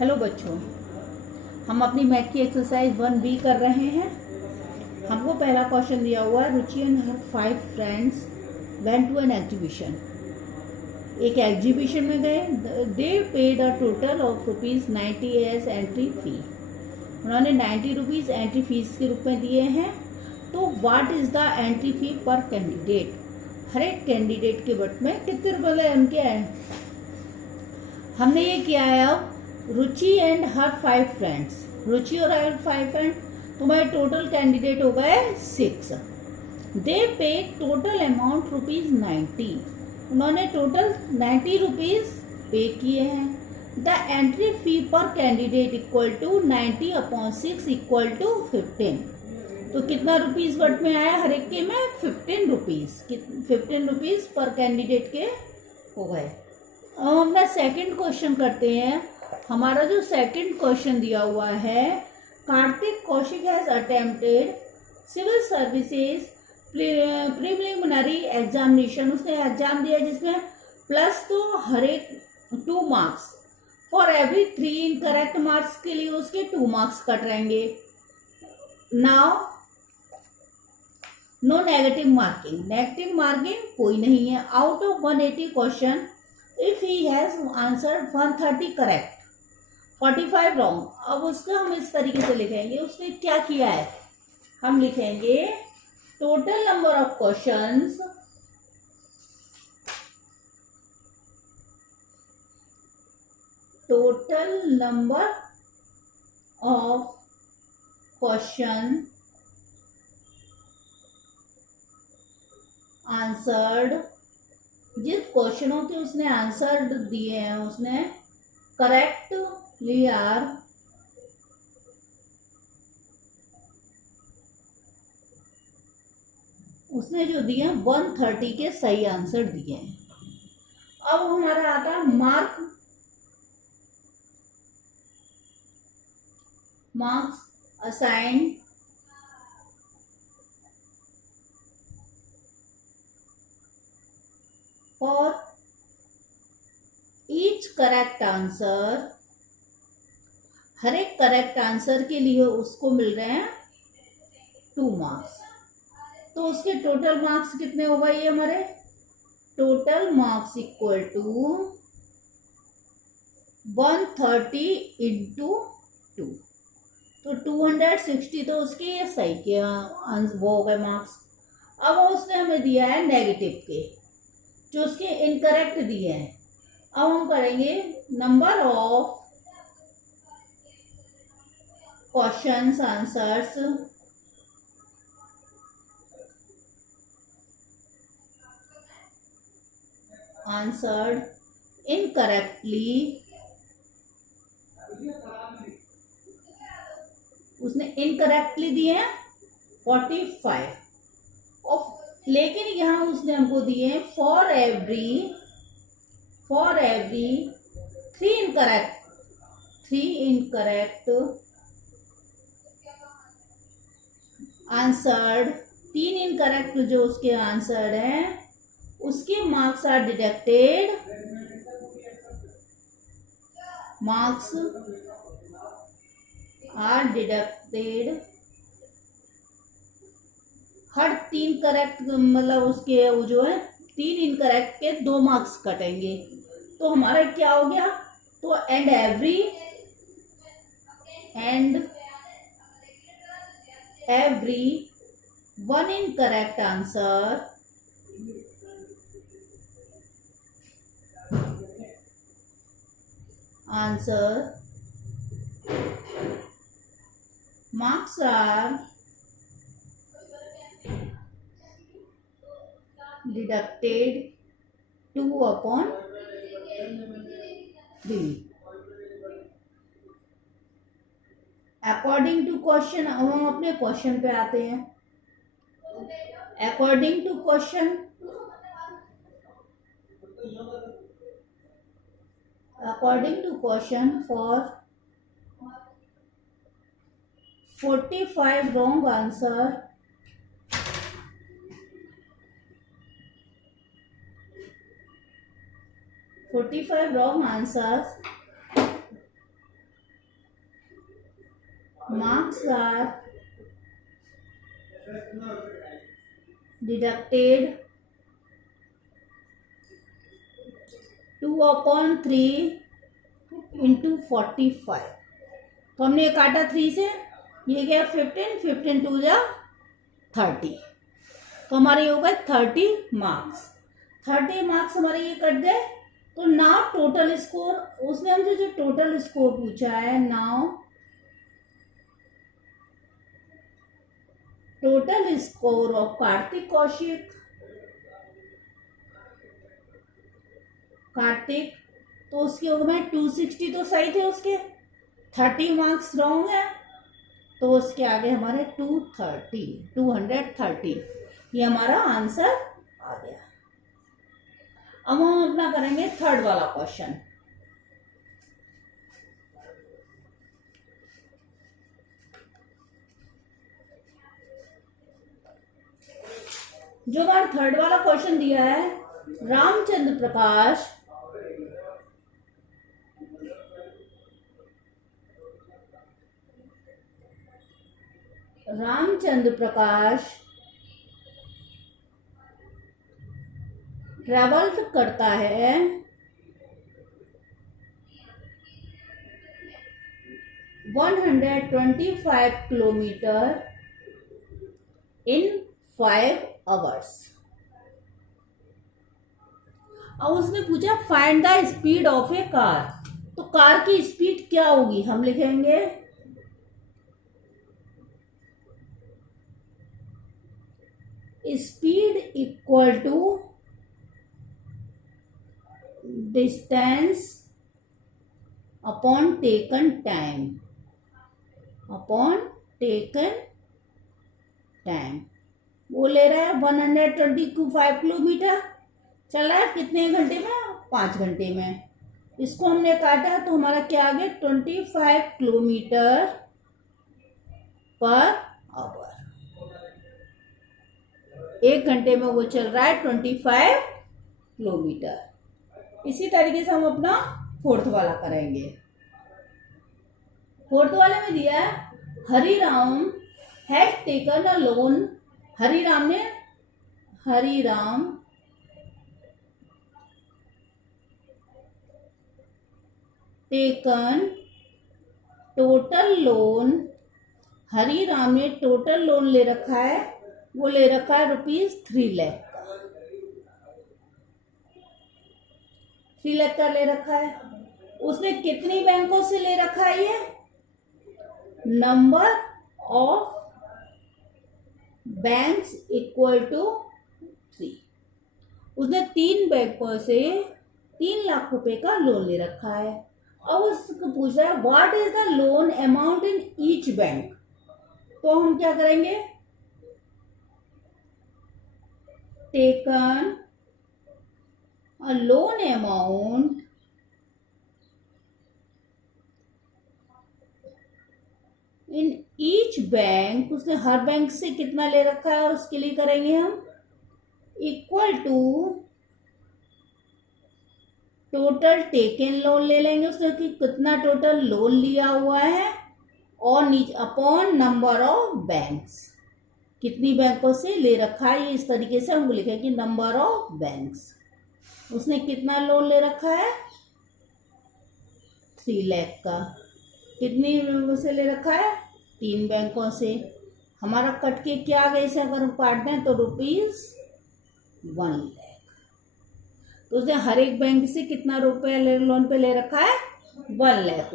Hello बच्चों, हम अपनी मैथ की एक्सरसाइज 1B कर रहे हैं। हमको पहला क्वेश्चन दिया हुआ है, Ruchi and her 5 friends went to an exhibition. एक एग्जीबिशन में गए। They paid a total of ₹90 as entry fee. उन्होंने 90 रुपीज़ एंट्री फीस के रूप में दिए हैं। तो what is the entry fee पर कैंडिडेट? हर एक कैंडिडेट के बट में कितने रुपये उनके हैं। हमने ये किया है। अब रुचि एंड हर 5 फ्रेंड्स, रुचि और हर 5 फ्रेंड, तुम्हारे टोटल कैंडिडेट हो गए 6। दे पे टोटल अमाउंट ₹90। उन्होंने टोटल 90 रुपीज पे किए हैं। द एंट्री फी पर candidate equal to 90/6 equal to 15। तो कितना रुपीज वर्ड में आया हर एक के में? 15 रुपीज। 15 रुपीज पर कैंडिडेट के हो गए। अब अपना सेकंड क्वेश्चन करते हैं। हमारा जो सेकंड क्वेश्चन दिया हुआ है, Kartik Kaushik has attempted civil services preliminary examination. उसने एग्जाम दिया जिसमें प्लस तो हर एक 2 marks, for every 3 incorrect marks के लिए उसके 2 मार्क्स कट रहेंगे। Now no negative marking, negative marking कोई नहीं है। Out of 180 question if he has answered 130 correct, 45 wrong. अब उसका हम इस तरीके से लिखेंगे, उसने क्या किया है। हम लिखेंगे total number of questions answered, जिस क्वेश्चनों के उसने आंसर दिए हैं उसने करेक्ट लिया, उसने जो दिए 130 के सही आंसर दिए हैं। अब हमारा आता है marks assign for each correct answer. हर एक करेक्ट आंसर के लिए उसको मिल रहे हैं 2 मार्क्स। तो उसके टोटल मार्क्स कितने हो गए? ये हमारे total marks equal to 130 into 2, तो 260 तो उसके ये सही के वो हो गए मार्क्स। अब उसने हमें दिया है नेगेटिव के, जो उसके इनकरेक्ट दिए हैं। अब हम करेंगे number of questions answers answered incorrectly. उसने इनकरेक्टली दिए हैं 45 ऑफ, लेकिन यहां उसने हमको दिए हैं for every 3 incorrect answered. 3 incorrect जो उसके आंसर हैं उसके मार्क्स आर डिडक्टेड, हर 3 करेक्ट मतलब उसके वो जो है 3 इनकरेक्ट के 2 मार्क्स कटेंगे। तो हमारा क्या हो गया? तो and every 1 incorrect answer marks are deducted 2/3 according to question. अब हम अपने क्वेश्चन पे आते हैं। According to question for 45 wrong answer, 45 wrong answers marks are deducted 2/3 into 45। तो हमने ये काटा 3 से, ये गया 15, 15 2 जा 30, तो हमारे ये हो गए 30 मार्क्स। 30 मार्क्स हमारे ये कट गए। तो नाउ टोटल स्कोर, उसने हमसे जो टोटल स्कोर पूछा है, now total score of Kartik Kaushik, Kartik, तो उसके हो गए 260 तो सही थे उसके, 30 मार्क्स रॉन्ग है, तो उसके आगे हमारे 230, ये हमारा आंसर आ गया। अब हम अपना करेंगे थर्ड वाला क्वेश्चन। जो हमारा थर्ड वाला क्वेश्चन दिया है, रामचंद्र प्रकाश ट्रेवल करता है 125 किलोमीटर इन 5 आवर्स। और उसने पूछा find the speed of a car. तो कार की स्पीड क्या होगी, हम लिखेंगे speed equal to distance upon taken time, वो ले रहा है 125 किलोमीटर, चल रहा है कितने घंटे में, 5 घंटे में। इसको हमने काटा तो हमारा क्या आ गया, 25 किलोमीटर पर आवर। 1 घंटे में वो चल रहा है 25 किलोमीटर। इसी तरीके से हम अपना फोर्थ वाला करेंगे। फोर्थ वाले में दिया है Hariram had taken a loan, Hariram taken total loan, Hariram ने टोटल लोन ले रखा है, वो ले रखा है ₹3 लाख का, 3 लाख का ले रखा है। उसने कितनी बैंकों से ले रखा है, ये number of banks equal to 3। उसने 3 बैंकों से 3 लाख रुपए का लोन ले रखा है। अब उसको पूछ रहा है what is the loan amount in each bank. तो हम क्या करेंगे, taken a loan amount in each bank, उसने हर बैंक से कितना ले रखा है उसके लिए करेंगे हम equal to total taken loan ले लेंगे, उसने कि कितना टोटल लोन लिया हुआ है, और नीचे अपॉन नंबर ऑफ बैंक्स, कितनी बैंकों से ले रखा है। इस तरीके से हम लिखेंगे नंबर ऑफ बैंक्स। उसने कितना लोन ले रखा है, 3 लाख का। कितनी से ले रखा है, 3 बैंकों से। हमारा कट के क्या आ गया, इसे अगर हम काट दें तो ₹1 लाख। तो उसने हर एक बैंक से कितना रुपया लोन पे ले रखा है, ₹1 लाख।